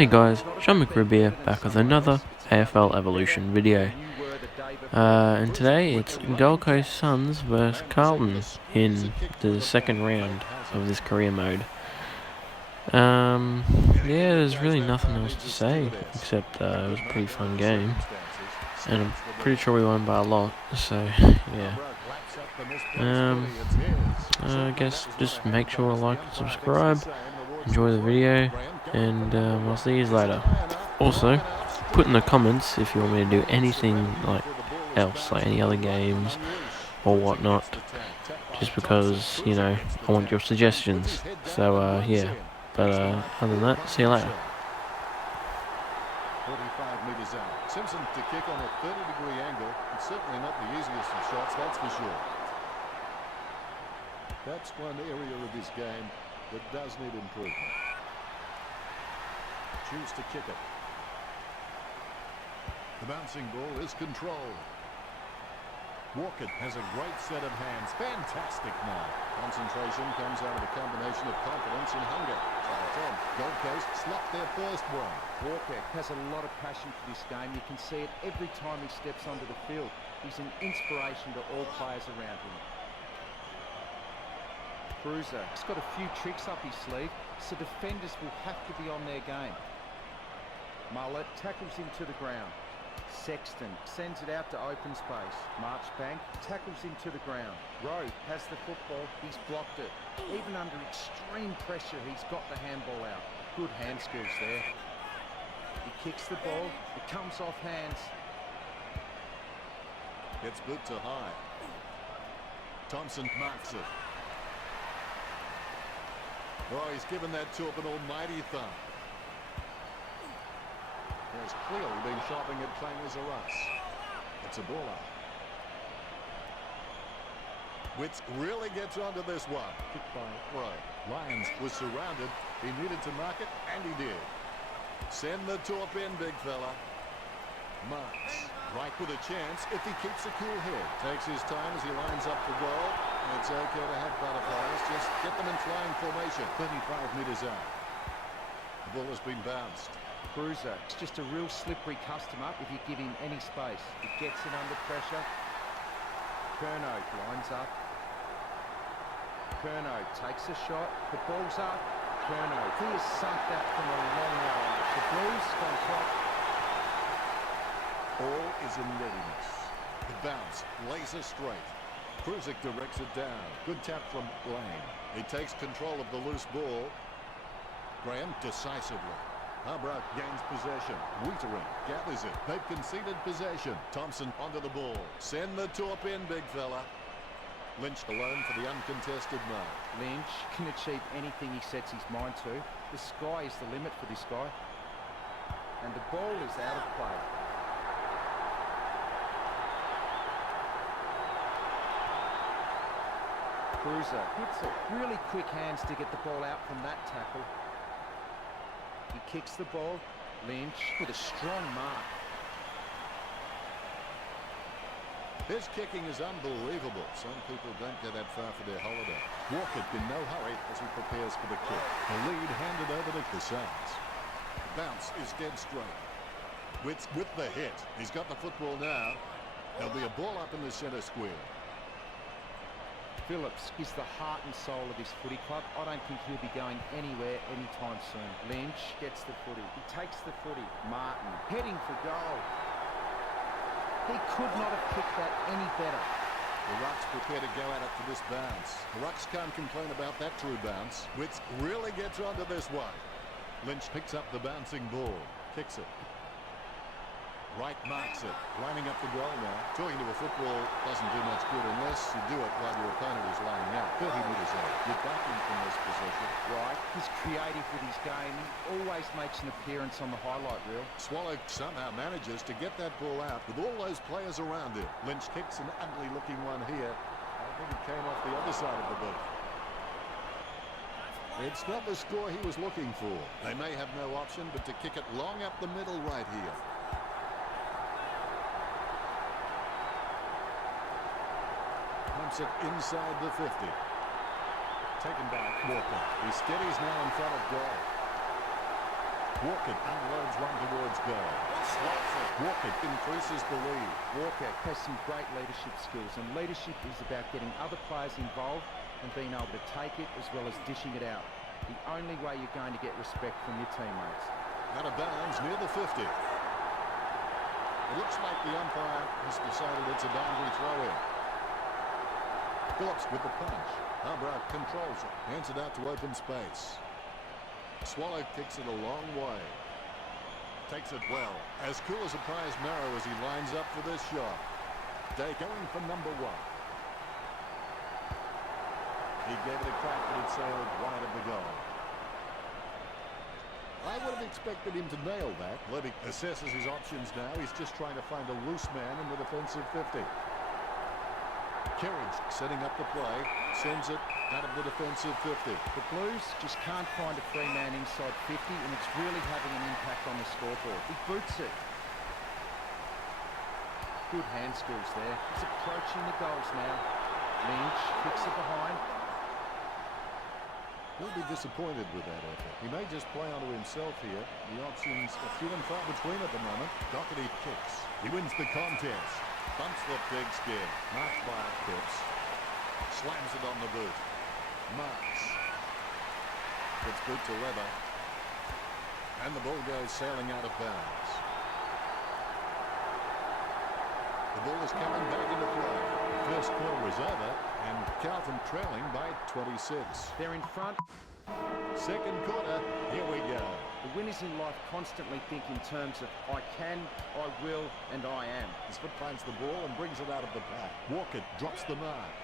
Hey guys, Sean McRib here, back with another AFL Evolution video. And today it's Gold Coast Suns vs Carlton in the second round of this career mode. Yeah, there's really nothing else to say except it was a pretty fun game, and I'm pretty sure we won by a lot. So yeah. I guess just make sure to like and subscribe, enjoy the video, and I'll see you later. Also, put in the comments if you want me to do anything else, like any other games or whatnot, just because, I want your suggestions. So yeah, but other than that, see you later. 45 metres out. Simpson to kick on a 30-degree angle. It's certainly not the easiest of shots, that's for sure. That's one area of this game that does need improvement. Choose to kick it. The bouncing ball is controlled. Walker has a great set of hands. Fantastic now. Concentration comes out of a combination of confidence and hunger. Gold Coast slopped their first one. Walker has a lot of passion for this game. You can see it every time he steps onto the field. He's an inspiration to all players around him. Cruiser, he's got a few tricks up his sleeve, so defenders will have to be on their game. Mullet tackles him to the ground. Sexton sends it out to open space. Marchbank tackles him to the ground. Rowe has the football, he's blocked it. Even under extreme pressure, he's got the handball out. Good hand skills there. He kicks the ball, it comes off hands. It's good to high. Thompson marks it. Oh, he's given that to an almighty thumb. There's clearly been shopping at Clangers or us. It's a ball up. Witz really gets onto this one. Kicked by Rowe. Lyons was surrounded. He needed to mark it, and he did. Send the top in, big fella. Marks. Right with a chance if he keeps a cool head. Takes his time as he lines up for goal. It's okay to have butterflies. Just get them in flying formation. 35 metres out. The ball has been bounced. Cruiser, it's just a real slippery customer if you give him any space. He gets it under pressure. Curnow lines up. Curnow takes a shot. The ball's up. Curnow, he has sunk that from a long way. The Blues on top. All is in readiness. The bounce, laser straight. Cruiser directs it down. Good tap from Lane. He takes control of the loose ball. Graham decisively. Harbrook gains possession. Wheatering gathers it. They've conceded possession. Thompson onto the ball. Send the top in, big fella. Lynch alone for the uncontested mark. Lynch can achieve anything he sets his mind to. The sky is the limit for this guy. And the ball is out of play. Cruiser hits it. Really quick hands to get the ball out from that tackle. He kicks the ball. Lynch with a strong mark. His kicking is unbelievable. Some people don't go that far for their holiday. Walker in no hurry as he prepares for the kick. The lead handed over to the Suns. Bounce is dead straight. Witz with the hit. He's got the football now. There'll be a ball up in the centre square. Phillips is the heart and soul of this footy club. I don't think he'll be going anywhere anytime soon. Lynch gets the footy. He takes the footy. Martin heading for goal. He could not have kicked that any better. The Rucks prepare to go at it for this bounce. The Rucks can't complain about that true bounce. Witz really gets onto this one. Lynch picks up the bouncing ball. Kicks it. Wright marks it, lining up the goal now. Talking to a football doesn't do much good unless you do it while your opponent is laying out. 30 metres out. You're backing from this position. Wright is creative with his game. He always makes an appearance on the highlight reel. Swallow somehow manages to get that ball out with all those players around him. Lynch kicks an ugly looking one here. I think it came off the other side of the boot. It's not the score he was looking for. They may have no option but to kick it long up the middle right here. Pumps it inside the 50. Taken back Walker. He steadies now in front of goal. Walker unloads one towards goal. Slots it. Walker increases the lead. Walker has some great leadership skills, and leadership is about getting other players involved and being able to take it as well as dishing it out. The only way you're going to get respect from your teammates. Out of bounds near the 50. It looks like the umpire has decided it's a boundary throw-in. Phillips with the punch. Harbrow controls it. Hands it out to open space. Swallow kicks it a long way. Takes it well. As cool as a prize marrow as he lines up for this shot. Day going for number 1. He gave it a crack, but it sailed wide of the goal. I would have expected him to nail that. Levy assesses his options now. He's just trying to find a loose man in the defensive 50. Kerridge setting up the play. Sends it out of the defensive 50. The Blues just can't find a free man inside 50, and it's really having an impact on the scoreboard. He boots it. Good hand skills there. He's approaching the goals now. Lynch kicks it behind. He'll be disappointed with that effort. He may just play onto himself here. The options are few and far between at the moment. Doherty kicks. He wins the contest. Bumps the big skin. Marked by Phipps. Slams it on the boot. Marks. Gets boot to leather. And the ball goes sailing out of bounds. The ball is coming back into play. The first quarter is over, and Carlton trailing by 26. They're in front. Second quarter, here we go. The winners in life constantly think in terms of I can, I will, and I am. His foot finds the ball and brings it out of the pack. Walker drops the mark.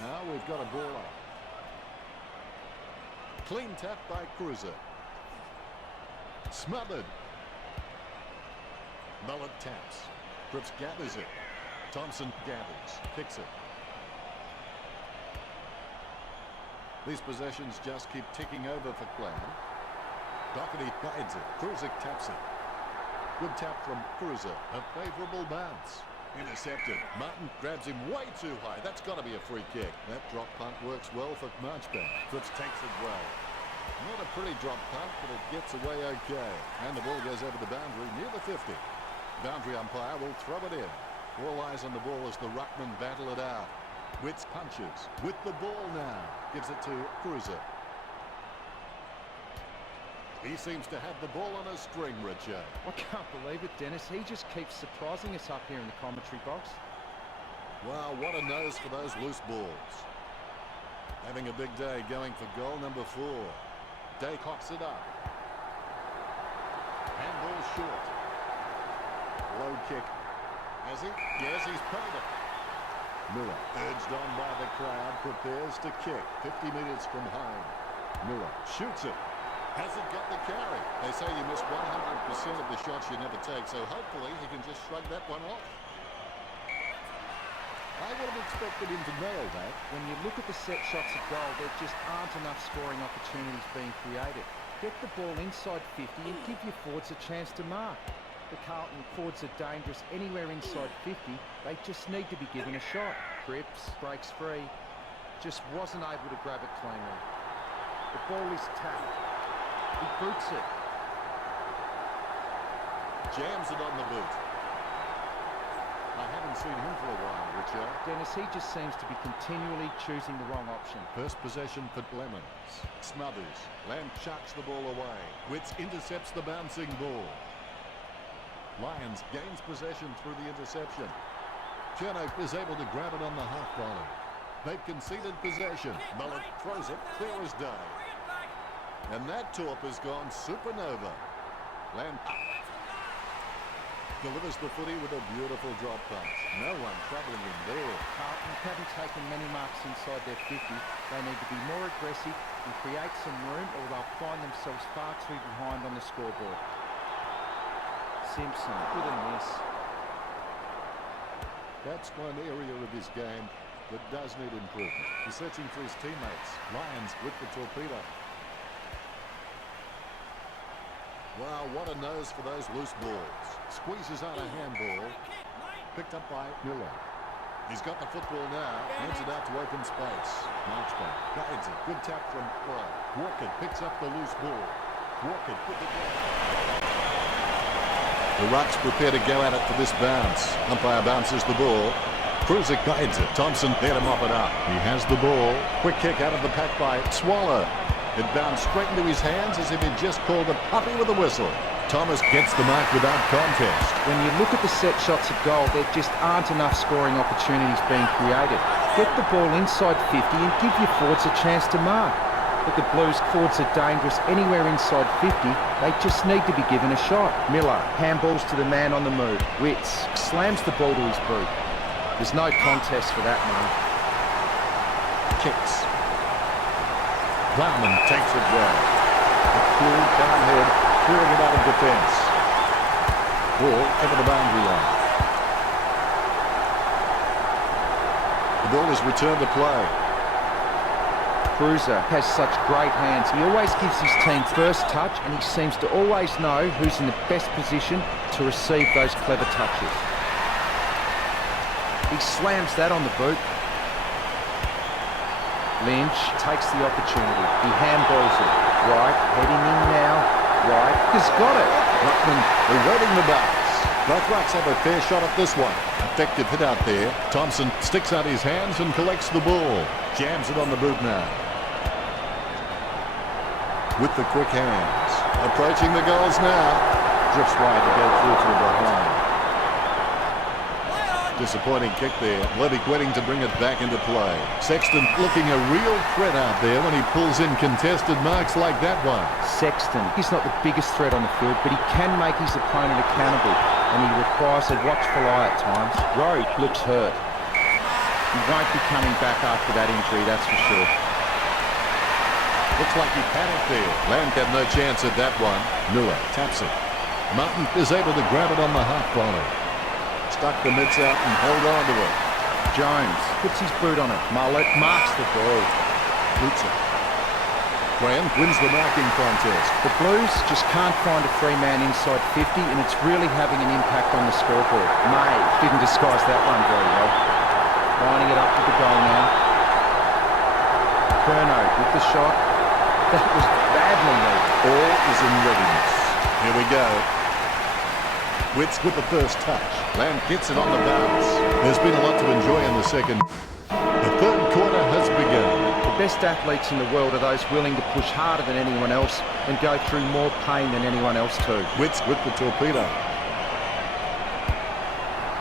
Now we've got a ball up. Clean tap by Cruiser. Smothered. Mullet taps. Cripps gathers it. Thompson gathers. Kicks it. These possessions just keep ticking over for Clan. Doherty guides it. Cruiser taps it. Good tap from Cruiser. A favourable bounce. Intercepted. Martin grabs him way too high. That's got to be a free kick. That drop punt works well for Marchbank. Cripps takes it well. Not a pretty drop punt, but it gets away okay. And the ball goes over the boundary near the 50. Boundary umpire will throw it in. All eyes on the ball as the ruckmen battle it out. Witts punches with the ball now. Gives it to Cruiser. He seems to have the ball on a string, Richard. I can't believe it, Dennis. He just keeps surprising us up here in the commentary box. Wow, what a nose for those loose balls. Having a big day going for goal number 4. Day cocks it up. Handball short. Low kick. Has he? Yes, he's paid it. Miller, urged on by the crowd, prepares to kick 50 metres from home. Miller shoots it. Hasn't got the carry. They say you miss 100% of the shots you never take, so hopefully he can just shrug that one off. I would have expected him to nail that. When you look at the set shots at goal, there just aren't enough scoring opportunities being created. Get the ball inside 50 and give your forwards a chance to mark. The Carlton forwards are dangerous anywhere inside 50. They just need to be given a shot. Cripps breaks free. Just wasn't able to grab it cleanly. The ball is tapped. He boots it. Jams it on the boot. I haven't seen him for a while, Richard. Dennis, he just seems to be continually choosing the wrong option. First possession for Lemons. Smothers. Lamb chucks the ball away. Witts intercepts the bouncing ball. Lyons gains possession through the interception. Cherno is able to grab it on the half volley. They've conceded possession. Mullet throws it clear as day. And that torp has gone supernova. Lamb delivers the footy with a beautiful drop pass. No one troubling him there. Carlton haven't taken many marks inside their 50. They need to be more aggressive and create some room, or they'll find themselves far too behind on the scoreboard. Simpson with a miss. That's one area of his game that does need improvement. He's searching for his teammates. Lyons with the torpedo. Wow, what a nose for those loose balls. Squeezes out a handball. Picked up by Miller. He's got the football now. Hands it out to open space. Marchbank guides it. Good tap from Crow. Walker picks up the loose ball. The Rucks prepare to go at it for this bounce. Umpire bounces the ball. Cruiser guides it. Thompson there to mop it up. He has the ball. Quick kick out of the pack by Swallow. It bounced straight into his hands as if he'd just called a puppy with a whistle. Thomas gets the mark without contest. When you look at the set shots at goal, there just aren't enough scoring opportunities being created. Get the ball inside 50 and give your forwards a chance to mark. But the Blues forwards are dangerous anywhere inside 50. They just need to be given a shot. Miller handballs to the man on the move. Witts slams the ball to his boot. There's no contest for that, Mark. Kicks. Plowman takes it well. A cool downhead, clearing it out of defence. Ball over the boundary line. The ball is returned to play. Cruiser has such great hands. He always gives his team first touch, and he seems to always know who's in the best position to receive those clever touches. He slams that on the boot. Lynch takes the opportunity. He handballs it. Right, heading in now. Right, has got it. Ruckman evading the bounce. Both Rucks have a fair shot at this one. Effective hit out there. Thompson sticks out his hands and collects the ball. Jams it on the boot now. With the quick hands. Approaching the goals now. Drifts wide to go through to the behind. Disappointing kick there. Levick waiting to bring it back into play. Sexton looking a real threat out there when he pulls in contested marks like that one. Sexton, he's not the biggest threat on the field, but he can make his opponent accountable, and he requires a watchful eye at times. Rowe looks hurt. He won't be coming back after that injury, that's for sure. Looks like he panicked there. Lamb had no chance at that one. Miller taps it. Martin is able to grab it on the half volley. Stuck the mitts out and held on to it. Jones puts his boot on it. Mullet marks the ball. Boots it. Graham wins the marking contest. The Blues just can't find a free man inside 50, and it's really having an impact on the scoreboard. May didn't disguise that one very well. Lining it up with the goal now. Curnow with the shot. That was badly made. All is in readiness. Here we go. Witts with the first touch. Lamb gets it on the bounce. There's been a lot to enjoy in the second. The third quarter has begun. The best athletes in the world are those willing to push harder than anyone else and go through more pain than anyone else too. Witts with the torpedo.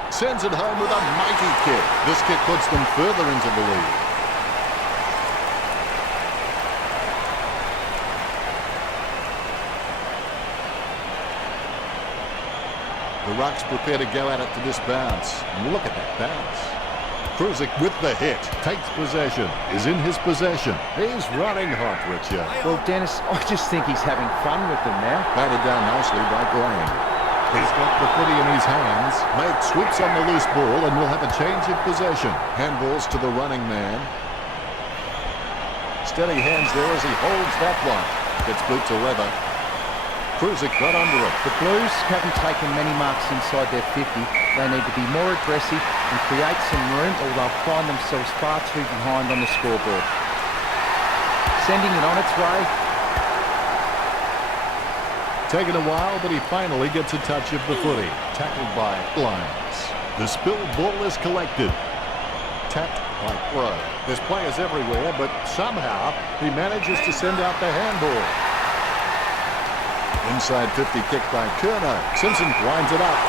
Sends it home with a mighty kick. This kick puts them further into the lead. The Rucks prepare to go at it to this bounce. And look at that bounce. Cruiser with the hit. Takes possession. Is in his possession. He's running hot, Richard. Well, Dennis, I just think he's having fun with them now. Batted down nicely by Graham. He's got the footy in his hands. Mate sweeps on the loose ball and will have a change of possession. Handballs to the running man. Steady hands there as he holds that one. Gets boot to leather. Cruiser got under it. The Blues haven't taken many marks inside their 50. They need to be more aggressive and create some room, or they'll find themselves far too behind on the scoreboard. Sending it on its way. Taken a while, but he finally gets a touch of the footy. Tackled by Lyons. The spilled ball is collected. Tapped by Rowe. There's players everywhere, but somehow he manages to send out the handball. Inside 50 kick by Curnow. Simpson winds it up.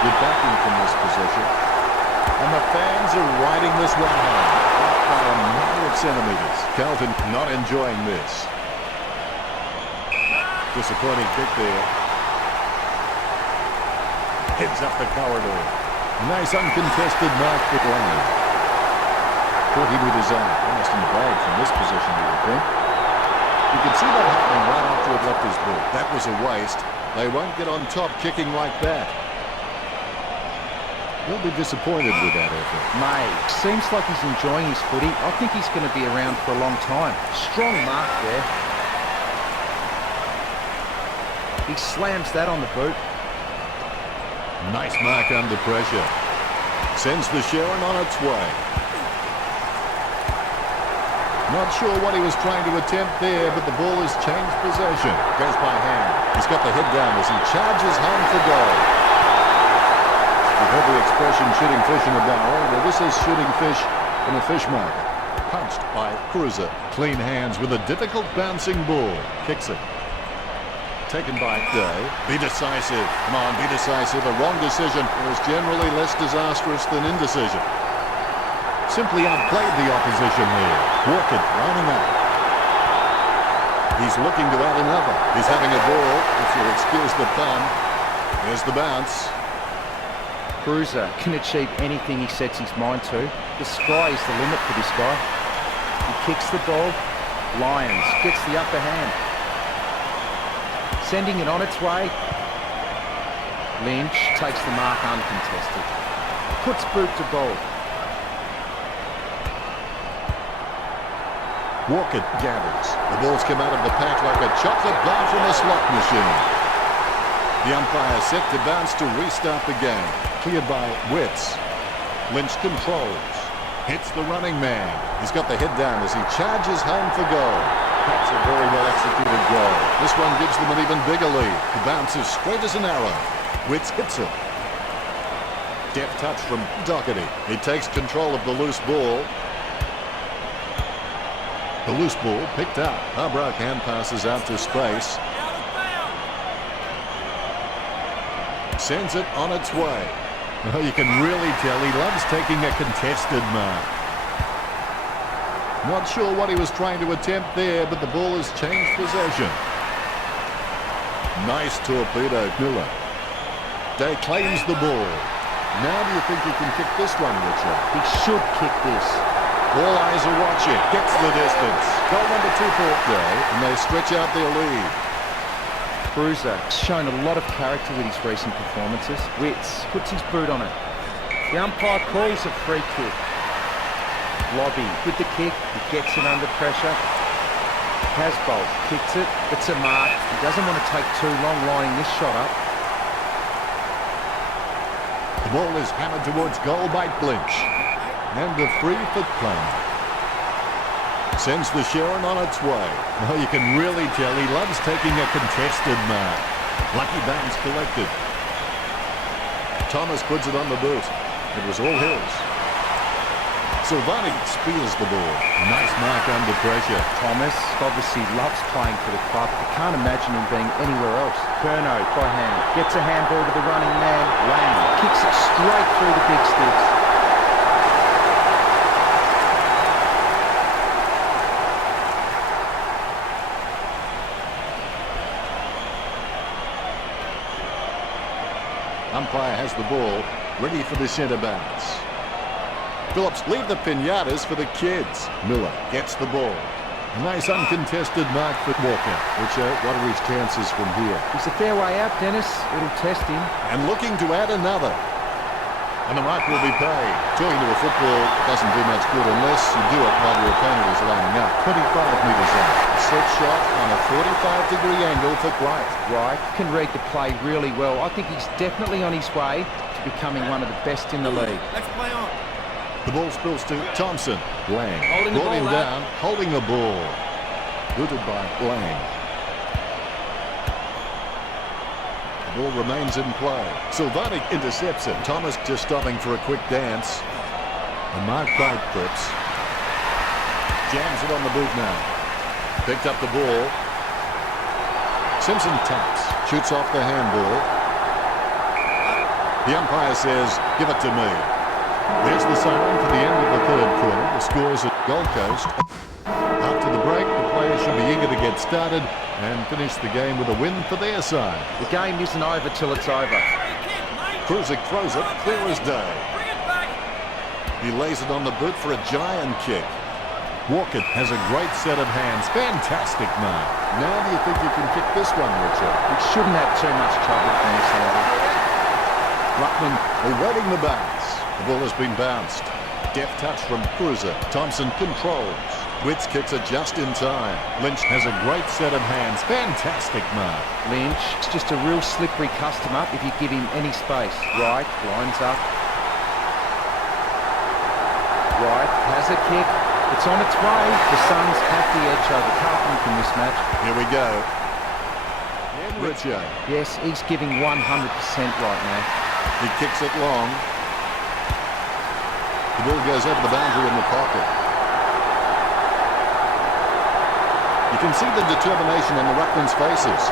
Good backing from this position. And the fans are riding this one home. Up by a matter of centimeters. Carlton not enjoying this. Disappointing kick there. Heads up the corridor. Nice uncontested mark for Lane. Thought he would his own. Almost in the bag from this position, you would think. You can see that happening right after it left his boot. That was a waste. They won't get on top kicking like that. He'll be disappointed with that effort. May seems like he's enjoying his footy. I think he's going to be around for a long time. Strong mark there. He slams that on the boot. Nice mark under pressure. Sends the Sharon on its way. Not sure what he was trying to attempt there, but the ball has changed possession. Goes by hand. He's got the head down as he charges home for goal. You've heard the expression shooting fish in a barrel. Well, this is shooting fish in a fish market. Punched by Cruiser. Clean hands with a difficult bouncing ball. Kicks it. Taken by Day. Be decisive. Come on, be decisive. A wrong decision is generally less disastrous than indecision. Simply outplayed the opposition here. Walker lining up. He's looking to add another. He's having a ball, if you'll excuse the pun. There's the bounce. Cruiser can achieve anything he sets his mind to. The sky is the limit for this guy. He kicks the ball. Lyons gets the upper hand. Sending it on its way. Lynch takes the mark uncontested. Puts boot to ball. Walker gathers. The ball's come out of the pack like a chocolate bar from a slot machine. The umpire set to bounce to restart the game. Cleared by Witts. Lynch controls. Hits the running man. He's got the head down as he charges home for goal. That's a very well executed goal. This one gives them an even bigger lead. The bounce is straight as an arrow. Witts hits it. Deft touch from Doherty. He takes control of the loose ball. The loose ball picked up. Harbrook hand passes out to space. Sends it on its way. Oh, you can really tell he loves taking a contested mark. Not sure what he was trying to attempt there, but the ball has changed possession. Nice torpedo, Miller. Day claims the ball. Now do you think he can kick this one, Richard? He should kick this. All eyes are watching. Gets the distance. Goal number 2 for Day, and they stretch out their lead. Cruiser has shown a lot of character with his recent performances. Witts puts his boot on it. The umpire calls a free kick. Lobby with the kick. He gets it under pressure. Hasbolt kicks it. It's a mark. He doesn't want to take too long lining this shot up. The ball is hammered towards goal by Blinch. And a free for play. Sends the Sharon on its way. Oh, you can really tell he loves taking a contested mark. Lucky bounce collected. Thomas puts it on the boot. It was all his. Silvani spears the ball. Nice mark under pressure. Thomas obviously loves playing for the club. I can't imagine him being anywhere else. Curnow by hand. Gets a handball to the running man. Lang kicks it straight through the big sticks. Umpire has the ball, ready for the centre bounce. Phillips leave the pinatas for the kids. Miller gets the ball. A nice uncontested mark for Walker. Richard, what are his chances from here? It's a fair way out, Dennis. It'll test him. And looking to add another. And the mark will be paid. Talking to a football doesn't do much good unless you do it while your opponent is lining up. 25 metres out. A set shot on a 45-degree angle for Wright. Wright can read the play really well. I think he's definitely on his way to becoming one of the best in the league. Let's play on. The ball spills to Thompson. Lang brought him down, holding the ball. Booted by Lang. The ball remains in play. Silvani intercepts it. Thomas just stopping for a quick dance. And Mark by Cripps. Jams it on the boot now. Picked up the ball. Simpson taps. Shoots off the handball. The umpire says, give it to me. There's the siren for the end of the third quarter. The scores at Gold Coast. After the break, the players should be eager to get started and finish the game with a win for their side. The game isn't over till it's over. Cruiser throws it clear as day. He lays it on the boot for a giant kick. Walker has a great set of hands. Fantastic mark. Now do you think you can kick this one, Richard? We shouldn't have too much trouble from this angle. Ruckman awaiting the bounce. The ball has been bounced. Deft touch from Cruiser. Thompson controls. Witts kicks it just in time. Lynch has a great set of hands. Fantastic mark. Lynch is just a real slippery customer if you give him any space. Wright lines up. Wright has a kick. It's on its way. The Suns have the edge over Carlton in this match. Here we go. Richard. Yes, he's giving 100% right now. He kicks it long. The ball goes over the boundary in the pocket. You can see the determination on the ruckman's faces.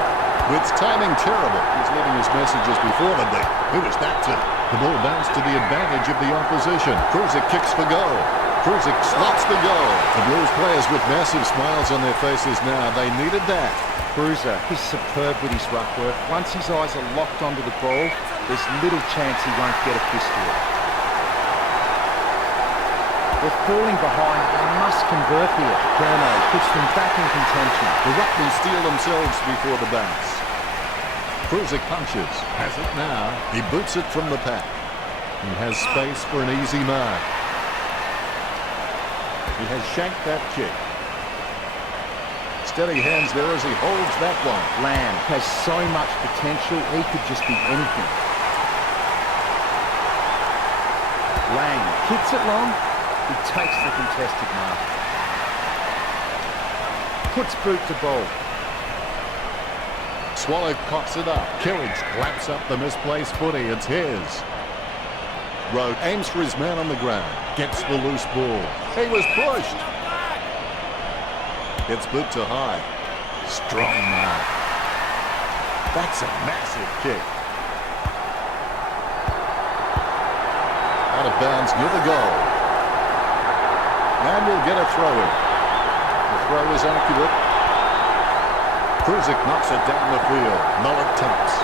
Witt's timing terrible. He's leaving his messages before the beat. Who was that to? The ball bounced to the advantage of the opposition. Cruiser kicks for goal. Cruiser slots the goal. The Blues players with massive smiles on their faces now. They needed that. Cruiser, he's superb with his ruck work. Once his eyes are locked onto the ball, there's little chance he won't get a fist to it. They're falling behind. They must convert here. Kerno puts them back in contention. The ruckmen steal themselves before the bounce. Cruiser punches. Has it now. He boots it from the pack. He has space for an easy mark. He has shanked that kick. Steady hands there as he holds that one. Lamb has so much potential, he could just be anything. Lang kicks it long, he takes the contested mark. Puts boot to ball. Swallow cocks it up. Kerridge claps up the misplaced footy. It's his. Rowe aims for his man on the ground. Gets the loose ball. He was pushed. Gets boot to high. Strong mark. That's a massive kick. Out of bounds near the goal. And we'll get a throw in. The throw is accurate. Cruiser knocks it down the field. Mullet taps.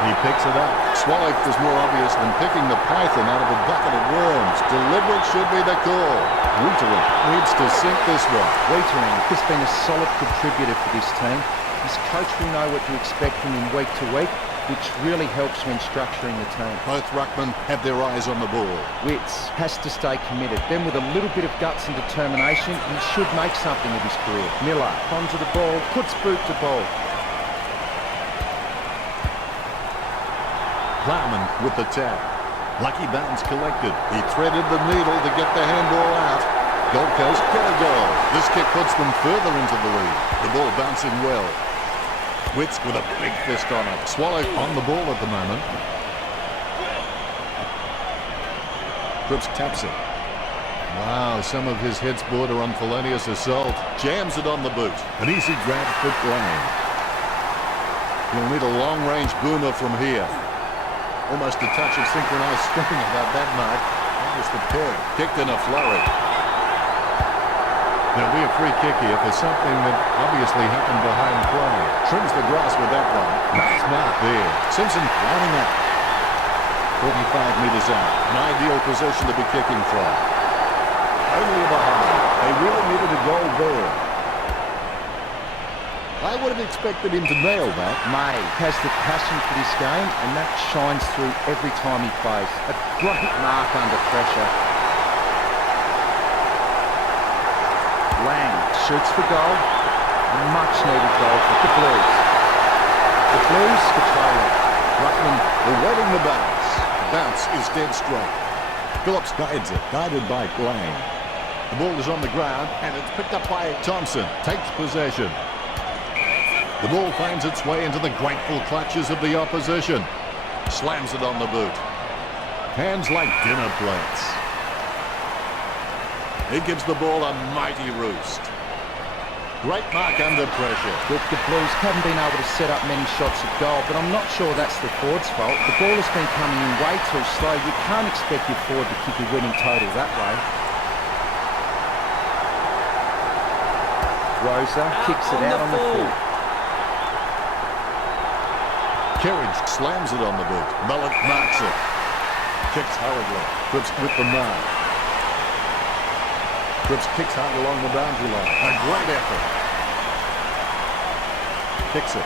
He picks it up. Swallow was more obvious than picking the python out of a bucket of worms. Deliberate should be the call. Wietering needs to sink this one. Wietering has been a solid contributor for this team. His coach will know what to expect from him week to week, which really helps when structuring the team. Both ruckmen have their eyes on the ball. Witts has to stay committed. Then with a little bit of guts and determination, he should make something of his career. Miller onto the ball, puts boot to ball. Plowman with the tap. Lucky bounce collected. He threaded the needle to get the handball out. Gold Coast get a goal. This kick puts them further into the lead. The ball bouncing well. Witts with a big fist on it. Swallow on the ball at the moment. Cripps taps it. Wow, some of his hits border on felonious assault. Jams it on the boot. An easy grab for Graham. You'll need a long-range boomer from here. Almost a touch of synchronized stripping about that mark. That was the pair. Kicked in a flurry. There'll be a free kick here for something that obviously happened behind play. Trims the grass with that one. Nice mark there. Simpson lining up. 45 metres out. An ideal position to be kicking from. Only behind. They really needed a goal there. I would have expected him to nail that. May has the passion for this game, and that shines through every time he plays. A great mark under pressure. Lang shoots for goal. Much needed goal for the Blues. The Blues control it. Ruckman awaiting the bounce. The bounce is dead straight. Phillips guides it, guided by Lang. The ball is on the ground, and it's picked up by Thompson. Takes possession. The ball finds its way into the grateful clutches of the opposition. Slams it on the boot. Hands like dinner plates. He gives the ball a mighty roost. Great mark under pressure. Look, the Blues haven't been able to set up many shots at goal, but I'm not sure that's the forward's fault. The ball has been coming in way too slow. You can't expect your forward to kick a winning total that way. Rosa kicks it out on the full. Kerridge slams it on the boot. Mullet marks it. Kicks hurriedly. Cripps with the mark. Cripps kicks hard along the boundary line. A great effort. Kicks it.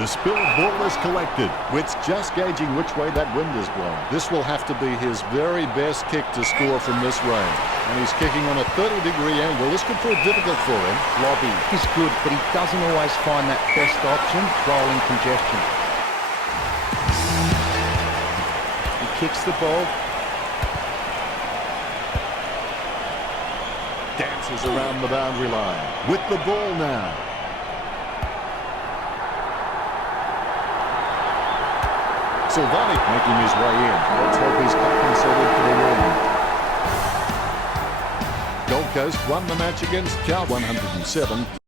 The spilled ball is collected. Witt's just gauging which way that wind is blowing. This will have to be his very best kick to score from this range. And he's kicking on a 30-degree angle. This could prove difficult for him. Lobby is good, but he doesn't always find that best option while in congestion. He kicks the ball. paces around the boundary line. With the ball now. Silvani making his way in. Let's hope he's compensated for the win. Gold Coast won the match against Cal 107.